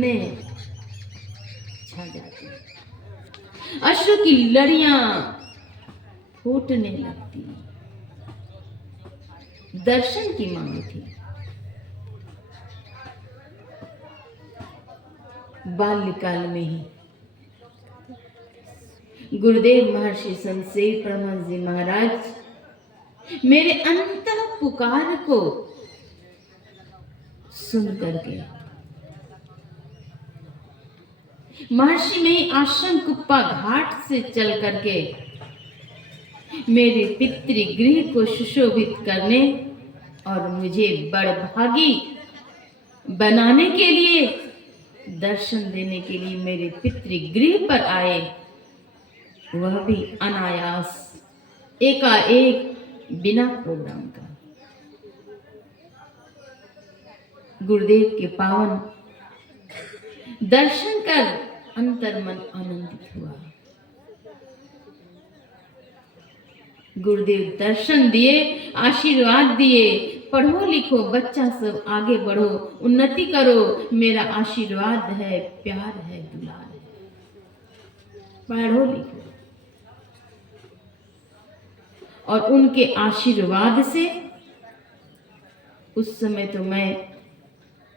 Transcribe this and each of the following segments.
में छा जाती, अश्रु की लड़ियां फूटने लगती। दर्शन की मांग थी। बाल्यकाल में ही गुरुदेव महर्षि संसेर परमहंस जी महाराज मेरे अंतः पुकार को सुन करके महर्षि में आश्रम कुप्पा घाट से चल करके मेरे पितृगृह को सुशोभित करने और मुझे बड़भागी बनाने के लिए, दर्शन देने के लिए मेरे पितृगृह पर आए। वह भी अनायास, एकाएक, बिना प्रोग्राम का। गुरुदेव के पावन दर्शन कर अंतर्मन आनंदित हुआ। गुरुदेव दर्शन दिए, आशीर्वाद दिए, पढ़ो लिखो बच्चा सब, आगे बढ़ो, उन्नति करो, मेरा आशीर्वाद है, प्यार है, दुलार है। पढ़ो लिखो। और उनके आशीर्वाद से उस समय तो मैं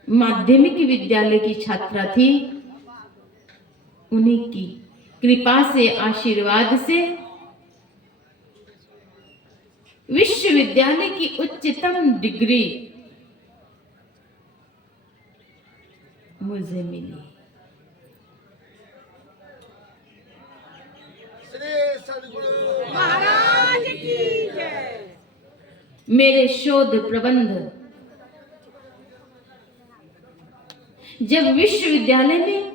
माध्यमिक विद्यालय की छात्रा थी। उन्हीं की कृपा से, आशीर्वाद से विश्वविद्यालय की उच्चतम डिग्री मुझे मिली। श्री सद्गुरु महाराज की जय। मेरे शोध प्रबंध जब विश्वविद्यालय में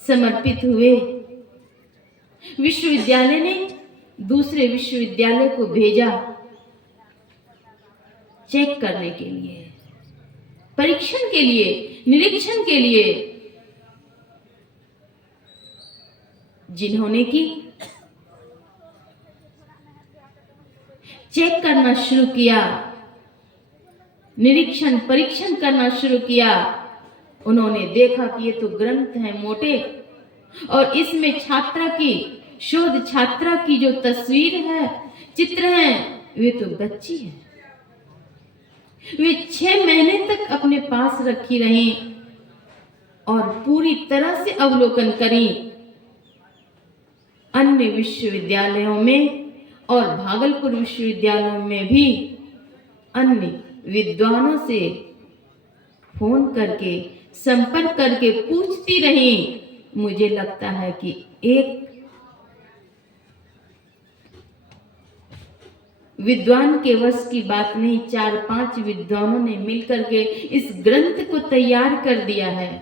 समर्पित हुए, विश्वविद्यालय ने दूसरे विश्वविद्यालय को भेजा चेक करने के लिए, परीक्षण के लिए, निरीक्षण के लिए। जिन्होंने की चेक करना शुरू किया, निरीक्षण परीक्षण करना शुरू किया, उन्होंने देखा कि ये तो ग्रंथ हैं मोटे, और इसमें छात्रा की, शोध छात्रा की जो तस्वीर है, चित्र है, वे तो बच्ची है। वे 6 महीने तक अपने पास रखी रही और पूरी तरह से अवलोकन करी। अन्य विश्वविद्यालयों में और भागलपुर विश्वविद्यालयों में भी अन्य विद्वानों से फोन करके, संपर्क करके पूछती रही। मुझे लगता है कि एक विद्वान के वश की बात नहीं, 4-5 विद्वानों ने मिलकर के इस ग्रंथ को तैयार कर दिया है।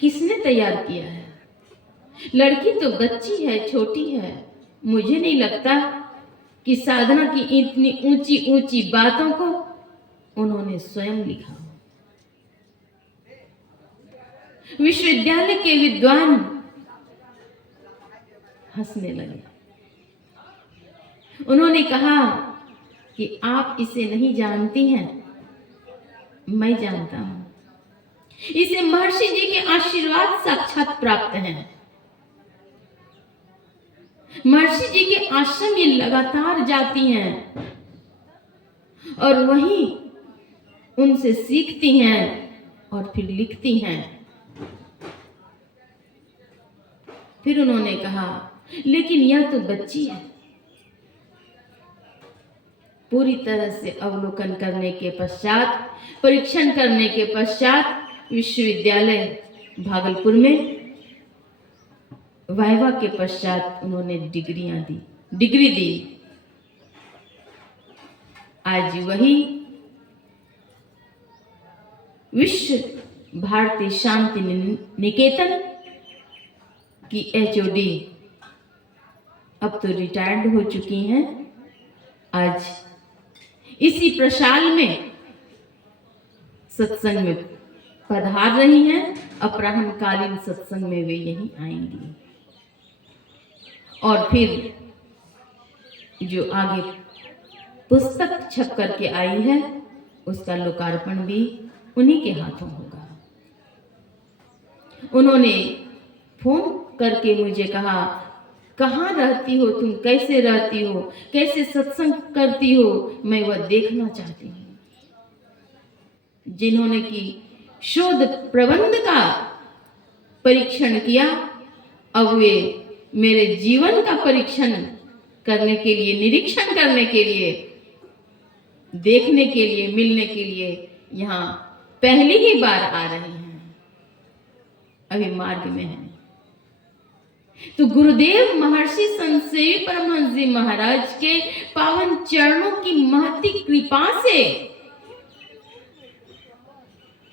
किसने तैयार किया है? लड़की तो बच्ची है, छोटी है। मुझे नहीं लगता कि साधना की इतनी ऊंची ऊंची बातों को उन्होंने स्वयं लिखा हो। विश्वविद्यालय के विद्वान हंसने लगे। उन्होंने कहा कि आप इसे नहीं जानती हैं, मैं जानता हूं। इसे महर्षि जी के आशीर्वाद साक्षात प्राप्त हैं। महर्षि जी के आश्रम ये लगातार जाती हैं और वहीं उनसे सीखती हैं और फिर लिखती हैं। फिर उन्होंने कहा, लेकिन यह तो बच्ची है। पूरी तरह से अवलोकन करने के पश्चात, परीक्षण करने के पश्चात विश्वविद्यालय भागलपुर में वाइवा के पश्चात उन्होंने डिग्री दी। आज वही विश्व भारती शांति निकेतन की HOD अब तो रिटायर्ड हो चुकी हैं। आज इसी प्रशाल में सत्संग में पधार रही हैं। अपराह्नकालीन सत्संग में वे यहीं आएंगी। और फिर जो आगे पुस्तक छप करके आई है, उसका लोकार्पण भी उन्हीं के हाथों होगा। उन्होंने फोन करके मुझे कहा, कहाँ रहती हो तुम, कैसे रहती हो, कैसे सत्संग करती हो, मैं वह देखना चाहती हूँ। जिन्होंने की शोध प्रबंध का परीक्षण किया, अब वे मेरे जीवन का परीक्षण करने के लिए, निरीक्षण करने के लिए, देखने के लिए, मिलने के लिए यहाँ पहली ही बार आ रहे हैं, अभी मार्ग में हैं। तो गुरुदेव महर्षि संत सेवी परमहंस जी महाराज के पावन चरणों की महती कृपा से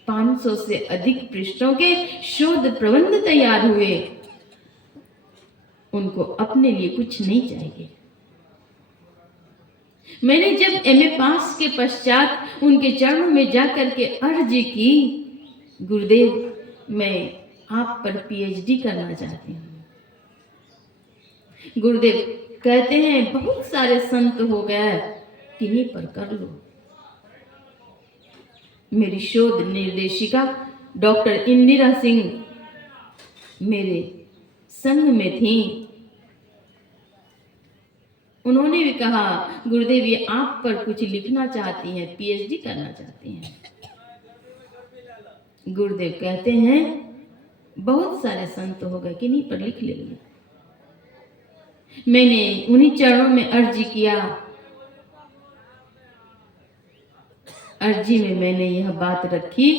500 से अधिक पृष्ठों के शोध प्रबंध तैयार हुए। उनको अपने लिए कुछ नहीं चाहिए। मैंने जब एमए पास के पश्चात उनके चरणों में जाकर के अर्ज की, गुरुदेव मैं आप पर पीएचडी करना चाहती हूँ। गुरुदेव कहते हैं बहुत सारे संत हो गए, किन्हीं पर कर लो। मेरी शोध निर्देशिका डॉक्टर इंदिरा सिंह मेरे संग में थी। उन्होंने भी कहा, गुरुदेव ये आप पर कुछ लिखना चाहती हैं, पीएचडी करना चाहती हैं। गुरुदेव कहते हैं बहुत सारे संत हो गए, किन्हीं पर लिख लेंगे। मैंने उन्हीं चरणों में अर्जी किया। अर्जी में मैंने यह बात रखी,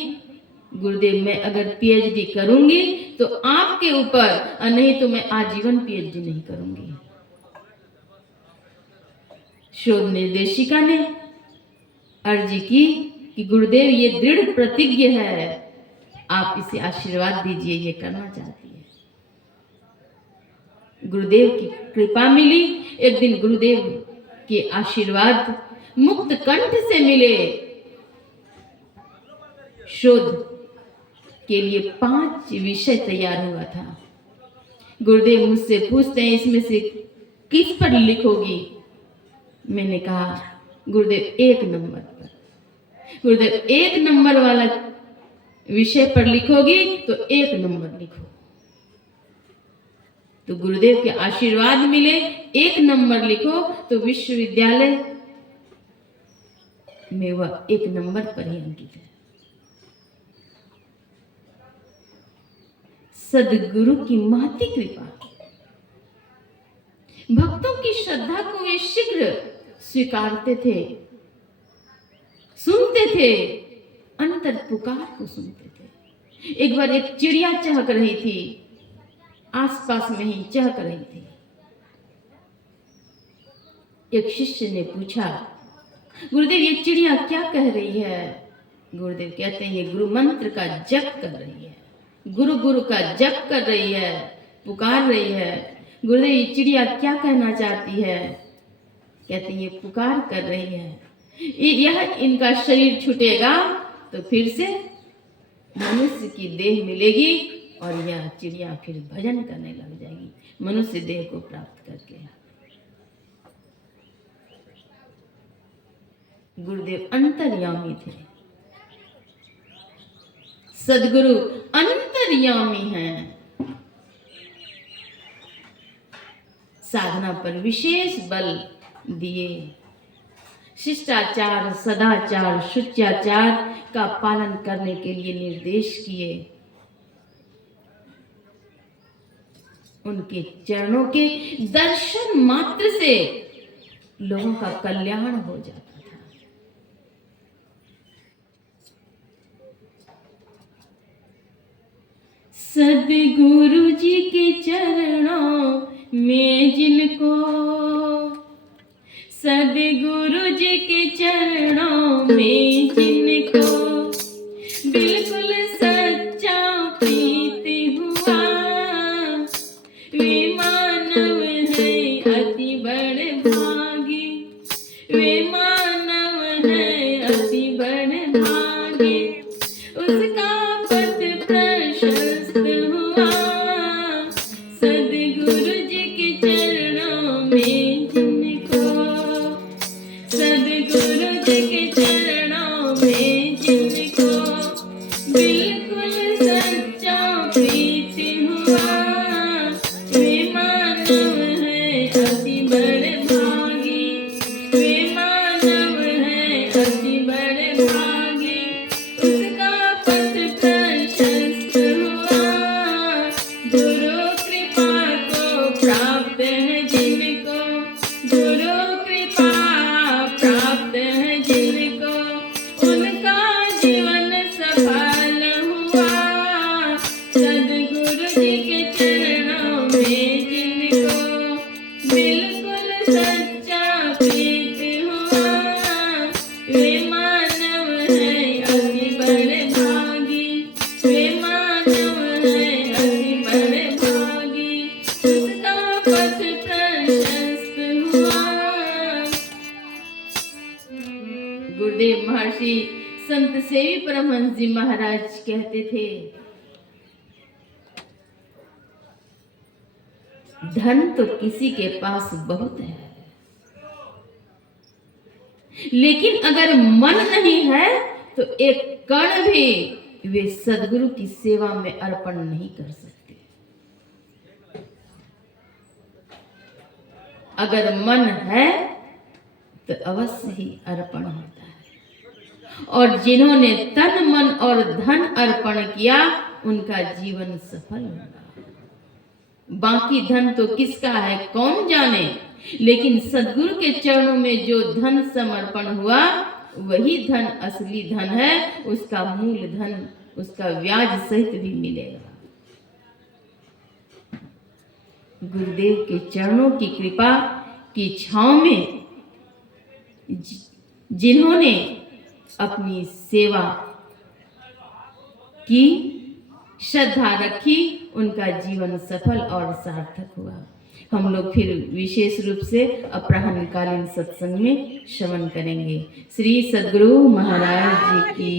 गुरुदेव मैं अगर पीएचडी करूंगी तो आपके ऊपर, और नहीं तो मैं आजीवन पीएचडी नहीं करूंगी। शोध निर्देशिका ने अर्जी की कि गुरुदेव ये दृढ़ प्रतिज्ञ है, आप इसे आशीर्वाद दीजिए, ये करना चाहती है। गुरुदेव की कृपा मिली। एक दिन गुरुदेव के आशीर्वाद मुक्त कंठ से मिले। शोध के लिए 5 विषय तैयार हुआ था। गुरुदेव मुझसे पूछते हैं इसमें से किस पर लिखोगी? मैंने कहा गुरुदेव 1 नंबर पर। गुरुदेव 1 नंबर वाला विषय पर लिखोगी तो 1 नंबर लिखो। तो गुरुदेव के आशीर्वाद मिले, 1 नंबर लिखो, तो विश्वविद्यालय में वह 1 नंबर पर ही अंकित है। सदगुरु की महती कृपा, भक्तों की श्रद्धा को वे शीघ्र स्वीकारते थे, सुनते थे, अंतर पुकार को सुनते थे। एक बार एक चिड़िया चहक रही थी, आसपास में ही चहक रही थी। एक शिष्य ने पूछा, गुरुदेव ये चिड़िया क्या कह रही है? गुरुदेव कहते हैं ये गुरु मंत्र का जप कर रही है, गुरु गुरु का जप कर रही है, पुकार रही है। गुरुदेव ये चिड़िया क्या कहना चाहती है? कहते हैं ये पुकार कर रही है, यह इनका शरीर छूटेगा तो फिर से मनुष्य की देह मिलेगी और यह चिड़िया फिर भजन करने लग जाएगी, मनुष्य देह को प्राप्त करके। गुरुदेव अंतर्यामी थे, सदगुरु अंतर्यामी हैं। साधना पर विशेष बल दिए, शिष्टाचार, सदाचार, शुच्याचार का पालन करने के लिए निर्देश किए। उनके चरणों के दर्शन मात्र से लोगों का कल्याण हो जाता था। सदगुरु जी के चरणों में जिनको, सदगुरु जी के चरणों में जिनको बिल्कुल सच्चा प्रीति हुआ, वे मानव है अति बड़े भागी, वे मानव है अति बड़े भागी। उसका पथ प्रशस्त हुआ, सदगुरु जी के चरणों में जिनको, सदगुरु जी के चरणों में से भी परमहंस जी महाराज कहते थे, धन तो किसी के पास बहुत है, लेकिन अगर मन नहीं है तो एक कण भी वे सदगुरु की सेवा में अर्पण नहीं कर सकते। अगर मन है तो अवश्य ही अर्पण होता है, और जिन्होंने तन मन और धन अर्पण किया उनका जीवन सफल होगा। बाकी धन तो किसका है कौन जाने, लेकिन सद्गुरु के चरणों में जो धन समर्पण हुआ वही धन असली धन है, उसका मूल धन उसका ब्याज सहित भी मिलेगा। गुरुदेव के चरणों की कृपा की छांव में जिन्होंने अपनी सेवा की, श्रद्धा रखी, उनका जीवन सफल और सार्थक हुआ। हम लोग फिर विशेष रूप से अपराह्नकालीन सत्संग में श्रवण करेंगे। श्री सद्गुरु महाराज जी की